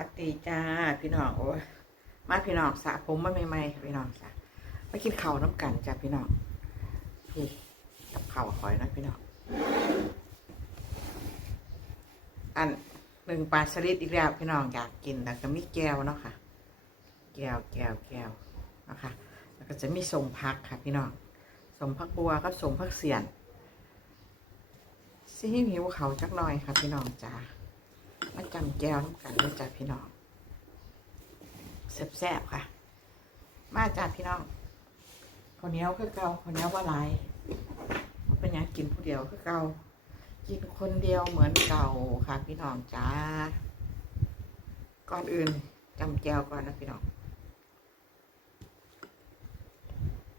วัสดีจ้าพี่น้องโอ้มาพี่น้องสระผมมาใหม่ๆพี่น้องจ้ะมากินข้าวน้ำกันจ้าพี่น้องพี่กับข้าวคอยนะพี่น้องอันหนึ่งปลาสลิดอีกแล้วพี่น้องอยากกินแล้วก็มีแก้วเนาะค่ะ แก้วแก้วแก้วนะคะแล้วก็จะมีสมพักค่ะ พี่น้องสมพักบัวก็สมพักเสียนซีหิวเขาจักหน่อยค่ะ พี่น้องจ้า มาจำแก้วน้ำกันด้วยจ้ะพี่น้องแซ่บๆค่ะ มาจ้ะพี่น้องข้าวเหนียวคือเกาข้าวเหนียวว่าหลายว่าเป็นหยังกินผู้เดียวคือเกากินคนเดียวเหมือนเก่าค่ะ พี่น้องจ้าก่อนอื่นจำแก้วก่อนนะพี่น้อง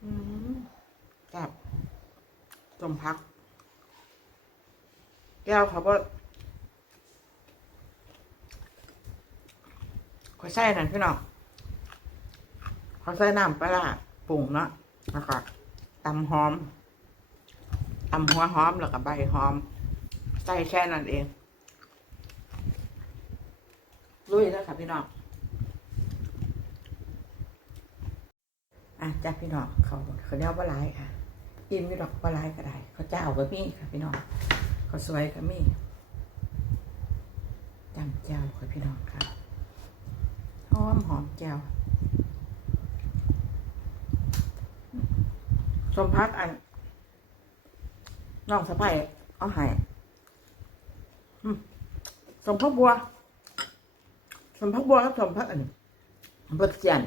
อืมแซ่บสมพัก แก้วเขาก็ ขาใส่นั่นพี่น้องเขาใส่น้ำปลาปรุงเนาะแล้วก็ตำหอมตำหัวหอมแล้วก็ใบหอม ใส่แค่นั้นเองลุยแล้วค่ะพี่น้องอะจ้าพี่น้องเขาเขาเรียกว่าไรค่ะกินไม่ดอกว่าไรก็ได้ เขาเจ้าก็มีค่ะ พี่น้องเขาสวยก็มีจำเจ้าค่ะพี่น้องค่ะ อมหอมแก้วสมพักอันน้องสะพายเอาห้อืมสมพักบัว สมพักบัวครับสมพักอันบดเจียน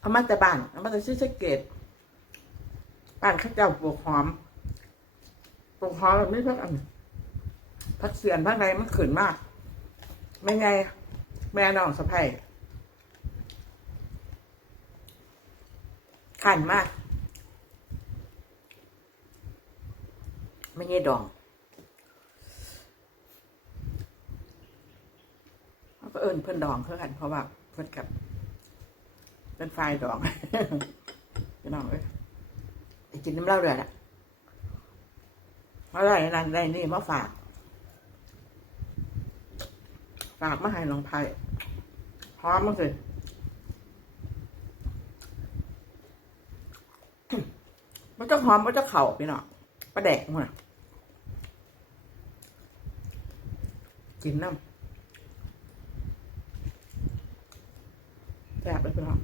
เอามาแต่บ้านเอามาแต่ซื้อสเกตบ้านข้าเจ้าปลูกหอมปลูกหอมแบบนี้พักอันพักเสียนพักใดมันขืนมาก ไม่ไง แม่น้องสะพ้ายขันมากไม่ใช่ดองเขาก็เอิญเพื่อนดองเพื่อกัน เพราะว่าเพื่อนกับเป็นไฟดองพี่น้องเอ้ยไอ้กินน้ำเหล้าเดือดอะเพรอะไรนั่นได้นี่มาฝาก ฝากมาให้น้องไผ่พร้อมมั้งสิมันจะหอมมันจะเข่าพี่น้องประแดกมั้งกินน้ำแซ่บเลยพี่น้อง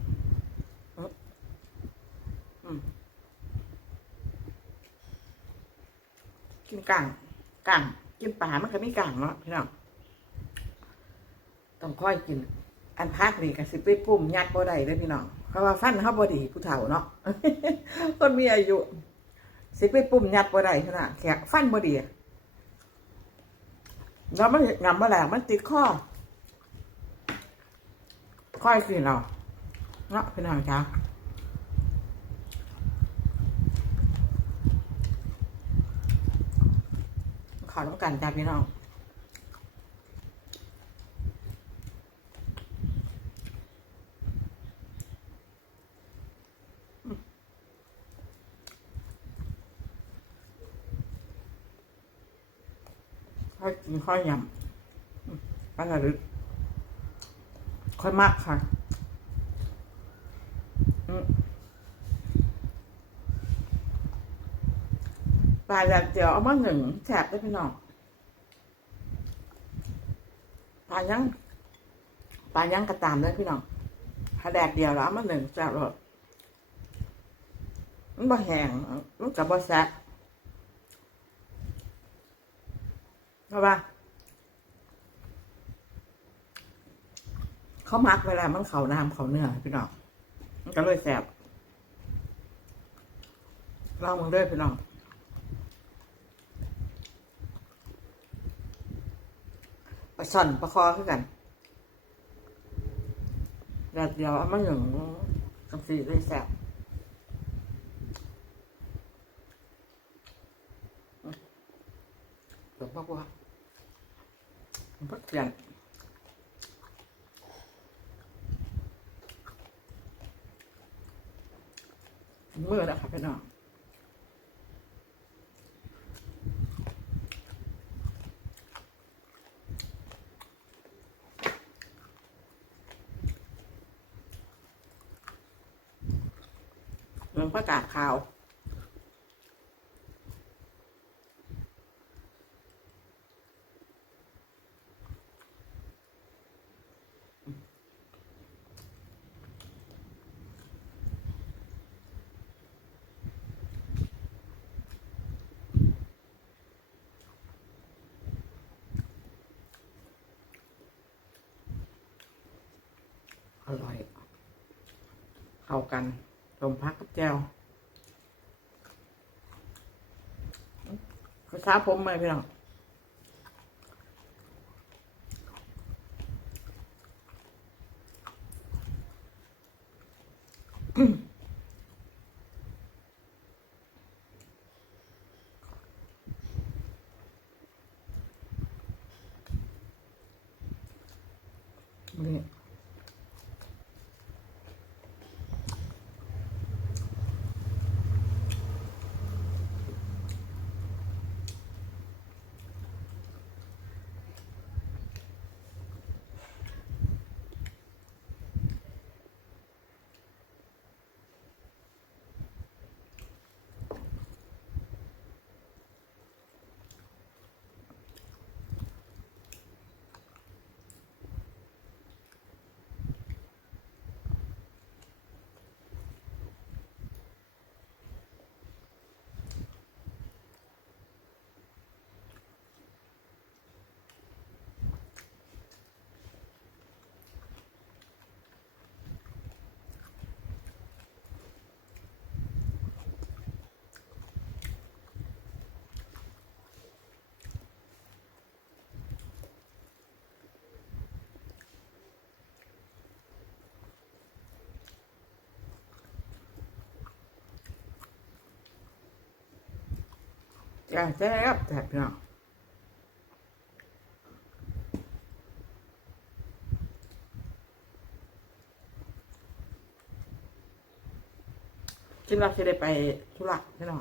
กินก่างก่างกินปลามันก็ไม่ก่างเนาะพี่น้อง ต้องค่อยกิน อันพักนี่ก็สิไปปุ่มยัดบ่ได้เลยพี่น้องเขาว่าฟันเขาบ่ดีผู้เฒ่าเนาะคนมีอายุ สิไปปุ่มยัดบ่ได้ขนาดแขกฟันบ่ดีแล้วมันงำมาแล้วมันติดข้อค่อยกินเราเนาะพี่น้องจ้าขอต้องกันจ้าพี่น้อง ค่อยกินค่อยยำปลาลึกค่อยมากค่ะปลาแดดเดียวเอามาหนึ่งแฉบได้พี่น้องปลายังปลายังกระตามได้พี่น้องถ้าแดดเดียวแล้วเอามาหนึ่งแฉบเลยมันบ่แห้งมันกับบ่แซ่บ เพราะว่าเขามักเวลามันเขาน้ำเขาเนื้อพี่น้องมันก็เลยแสบลองมึงด้วยพี่น้องปลาช่อนปลาคอคือกันแดดเดียวเอามันหนึ่งจังสีเลยแสบเดี๋ยวบอกว่าพัก เพื่อนเมื่อแล้วค่ะพี่น้องมันก็กาศข่าว เข้ากันลมพักกับแจวกระซาผมไหมพี่น้องอืม จ้าแซ่บแซ่บเนาะคิดว่าจะได้ไปธุระใช่ไหม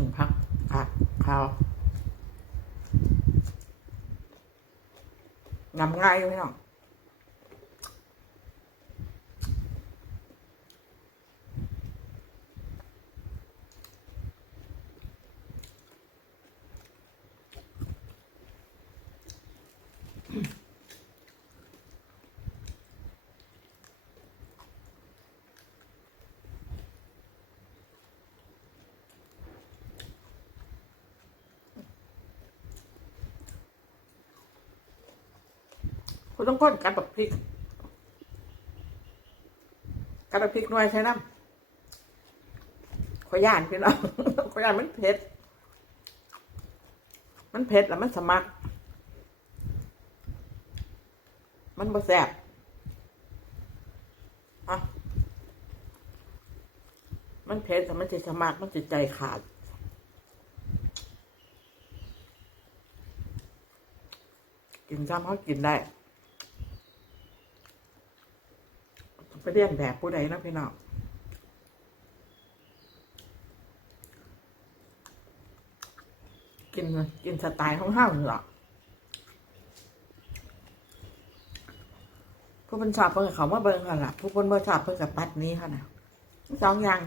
นึ่งพักค่ะข้าวนำง่ายพี่น้องอืม คุณต้องก้นกัดแบบพริกกัดแบบพริกหน่วยใช่น้ำขอย่านพี่น้องขอย่านมันเผ็ด มันเผ็ดแล้วมันสมักมันบ่แซ่บอะมันเผ็ดแต่มันจะสมักมันจะใจขาดกินซ้ำเขากินได้ ไป เรียนแบบผู้ใดนะพี่น้องกินกินสไตล์ของห้าวหรอผู้เป็นชอบเพิ่งเขามาเบิ่งค่ะล่ะผู้คนบ่ชอบเพิ่งกับปัดนี้ค่ะนะสองอย่าง